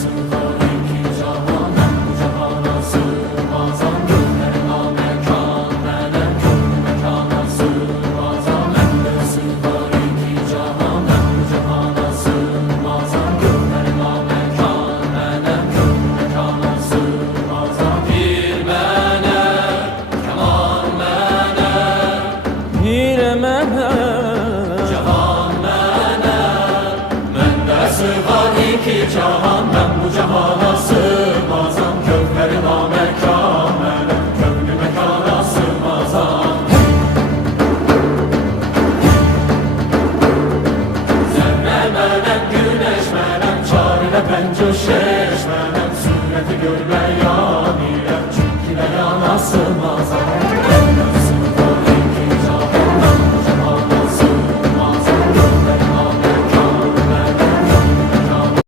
sığar iki cahan, ben bu cahana sığmazam. Gönlüme mekan, melek gönlü mekana sığmazam. Bende sığar iki cahan, ben bu cahana sığmazam. Gönlüme mekan, melek gönlü mekana sığmazam. Bir melek, keman melek, Pire melek, cahan melek. Bende sığar iki cahan, ben bu cahana sığmazam. Gönlüme mekan, melek gönlü mekana sığmazam. Zerre melek, güneş melek, çarine pencü şeş melek, sureti görmek